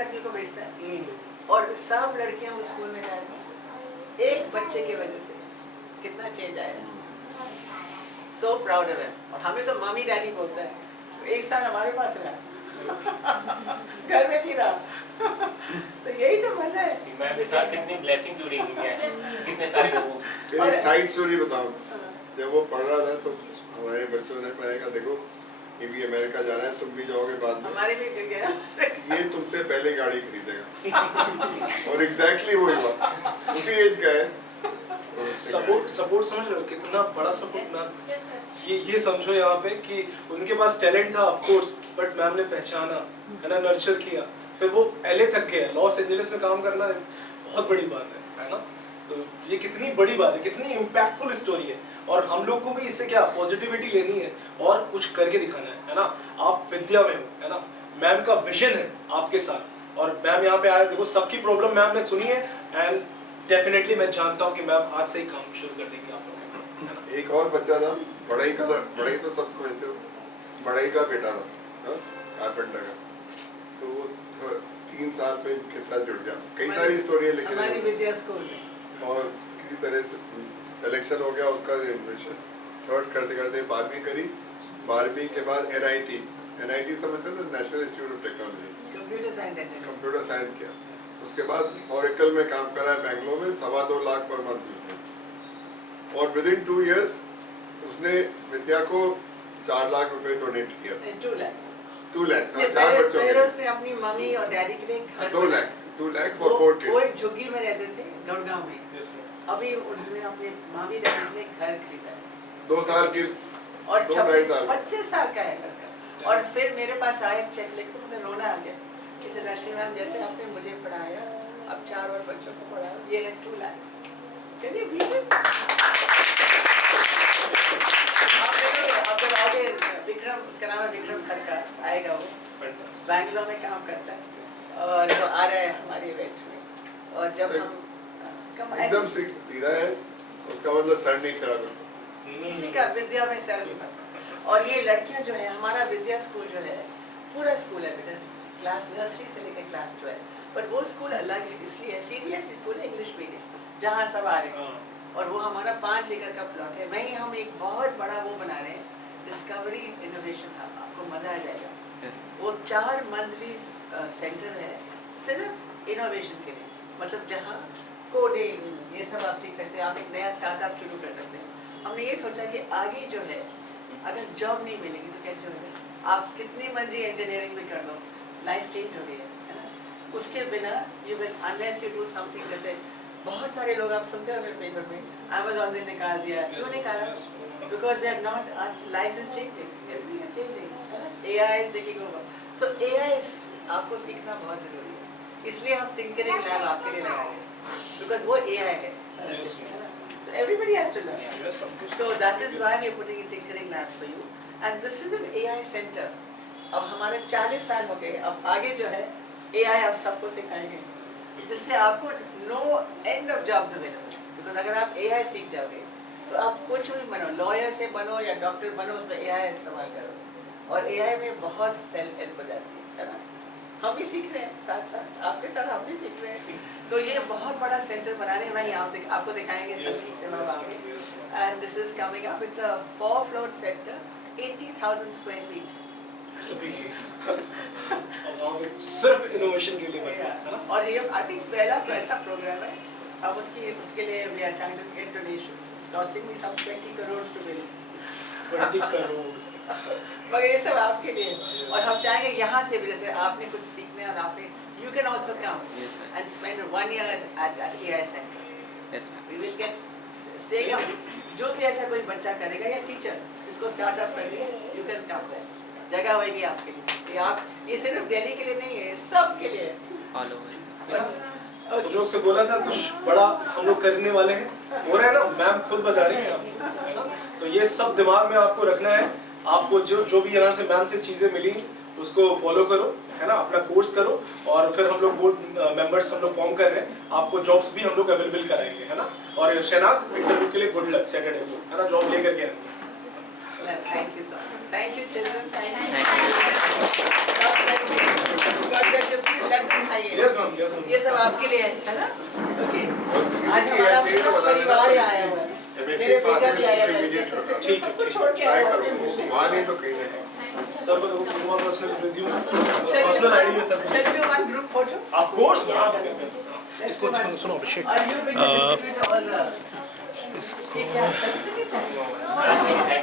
लड़कियों को भेजता है और सब लड़कियां उस स्कूल में जा रही हैं। एक बच्चे की वजह से कितना चेंज आया। So proud of him. और हमें तो मम्मी डैडी बोलता है। एक साल हमारे पास रहा घर में भी रहा तो यही तो मजा है। मैम के साथ कितनी ब्लेसिंग जुड़ी हुई है कितने सारे लोगों। एक साइड स्टोरी बताऊं, जब वो पढ़ रहा था तो हमारे बच्चों ने मैंने कहा देखो ये भी अमेरिका जा रहा है, तुम भी जाओगे बाद में, हमारे भी गया ये तुमसे पहले गाड़ी खरीदेगा और एग्जैक्टली वही हुआ, उसी एज का है। सपोर्ट समझ रहे हो कितना बड़ा सपोर्ट मैम। ये समझो यहाँ पे कि उनके पास टैलेंट था ऑफ कोर्स, बट मैम ने पहचाना है ना, नर्चर किया, फिर वो एलए तक गया। लॉस एंजलिस में काम करना बहुत बड़ी बात है ना। तो ये कितनी बड़ी बात है, कितनी इम्पैक्टफुल स्टोरी है। और हम लोग को भी इससे क्या पॉजिटिविटी लेनी है और कुछ करके दिखाना है ना। आप विद्या में हो है ना, मैम का विजन है आपके साथ और मैम यहाँ पे आए। देखो सबकी प्रॉब्लम मैम ने सुनी है एंड डेफिनेटली मैं जानता हूँ कि मैम आज से ही काम शुरू कर देंगे आप लोग। एक और बच्चा था, बड़ई तो सब समझते हो, बड़ई का बेटा था कारपेंटर का, तो वो 3 साल पे के साथ जुड़ गया। कई सारी स्टोरी है लेकिन हमारी विद्या स्कूल में और किसी तरह से सिलेक्शन हो गया उसका। एडमिशन थर्ड करते करते 12वीं करी, 12वीं के बाद NIT समझते हो, national institute of technology, computer science किया। उसके बाद ओरेकल में काम करा है बेंगलोर में, 2.25 लाख पर मंथ मिलते और विदिन 2 इयर्स उसने विद्या को 4 लाख रुपए डोनेट किया। 2 लाख 2 लाख 4 बच्चों के लिए। उसने अपनी मम्मी और डैडी के लिए घर 2 लाख फॉर 4 किड्स। वो एक झुग्गी में रहते थे गुड़गांव में। अभी उन्होंने अपने मम्मी डैडी के लिए घर खरीदा है 2 साल की और 25 साल का है लड़का। और फिर मेरे पास आया चेक लिख के मुझे रोना आ गया कि रश्मि मैम जैसे आपने मुझे पढ़ाया अब 4 और बच्चों को पढ़ाया, ये है 2 लाख। चलिए विक्रम, उसका नाम है विक्रम सरकार, आएगा वो बैंगलोर में काम करता है और वो आ रहा है हमारे इवेंट में। और जब हम एकदम सीधा है, उसका मतलब सर नहीं खड़ा करता, किसी का विद्या में सर नहीं पड़ता। और ये लड़कियां जो है, हमारा विद्या स्कूल जो है पूरा स्कूल है बेटा, क्लास नर्सरी से लेकर क्लास 12, पर वो स्कूल अलग है इसलिए CBSE स्कूल है, इंग्लिश मीडियम, जहाँ सब आ रहे हैं। और वो हमारा 5 एकड़ का प्लॉट है, वहीं हम एक बहुत बड़ा वो बना रहे हैं, डिस्कवरी इनोवेशन हब। आपको मजा आ जाएगा। वो 4 मंजिली सेंटर है सिर्फ इनोवेशन के लिए, मतलब जहाँ कोडिंग ये सब आप सीख सकते हैं, आप एक नया स्टार्टअप शुरू कर सकते हैं। हमने ये सोचा कि आगे जो है अगर जॉब नहीं मिलेगी तो कैसे होगा। आप कितनी मर्जी इंजीनियरिंग भी कर लो, लाइफ चेंज हो गई है ना। उसके बिना you will unless you do something, जैसे बहुत सारे लोग आप सुनते हो पेपर में Amazon ने निकाल दिया, क्यों निकाला? Because they are not, life is changing, everything is changing, AI is taking over. So AI आपको सीखना बहुत जरूरी है, इसलिए हम टिंकरिंग लैब आपके लिए लगा रहे हैं, बिकॉज वो AI है। Everybody has to learn. So that is why we are putting a tinkering lab for you, and this is an AI center. अब हमारे 40 साल हो गए, अब आगे जो है AI आप सबको सिखाएंगे, जिससे आपको no end of jobs available. Because अगर आप AI सीख जाओगे तो आप कुछ भी बनो, लॉयर से बनो या डॉक्टर बनो, उसमें AI इस्तेमाल करो। और AI में बहुत सेल्फ हेल्प हो जाती है ना। हम भी सीख रहे हैं, साथ साथ आपके साथ हम भी सीख रहे हैं। तो ये बहुत बड़ा सेंटर बनाने में ही आपको दिखाएंगे सभी and this is coming up. It's a 4-floor centre, 80,000 square feet, सिर्फ इनोवेशन के लिए है ना। और ये आई थिंक पहला ऐसा प्रोग्राम है। अब उसके लिए we are trying to get donation, it's costing me some 20 crore to build. 20 crore मगर ये सब आपके लिए, और हम चाहेंगे यहाँ से भी, जैसे आपने कुछ सीखने और आपने, you can also come and spend 1 year at AI center. Yes, ma'am. We will get staying up. जो भी ऐसा कोई बच्चा करेगा या टीचर जिसको स्टार्टअप करनी है, you can come there. जगह होगी आपके लिए। ये सिर्फ दिल्ली के लिए नहीं है, सब के लिए। All over. तुम लोग से बोला था कुछ बड़ा हम लोग करने वाले हैं, हो रहा है ना, मैम खुद बता रही हैं आपको, है ना। तो ये सब दिमाग में आपको रखना है। आपको जो भी यहाँ से मैम से चीज़ें मिली उसको फॉलो करो, है ना, अपना कोर्स करो, और फिर हम लोग बोर्ड मेंबर्स हम लोग फॉर्म कर रहे हैं, आपको जॉब्स भी हम लोग अवेलेबल कराएंगे, है ना। और शहनाज इंटरव्यू के लिए गुड लक सैटरडे को, है ना, जॉब लेकर के आएंगे। Thank you, sir. Thank you, children. Thank you. God bless you. God bless you. Please let them आपके लिए है ना? ओके। आज किसी हमारा activity पूरा बता देना। परिवार यहाँ आया हुआ है। MSc मेरे पास बेटा है भी तो आया फिर है। visit करो। ठीक, सबको ठीक। छोड़ के ट्राई आया करो हुआ है। वहाँ नहीं तो कहीं ना कहीं सर को देखो personal resume Shall we personal ID में do- सब shall we do one group photo? Of course Let's इसको do one. सुनो shit Or you will distribute all the. इसको ये क्या certificates हैं?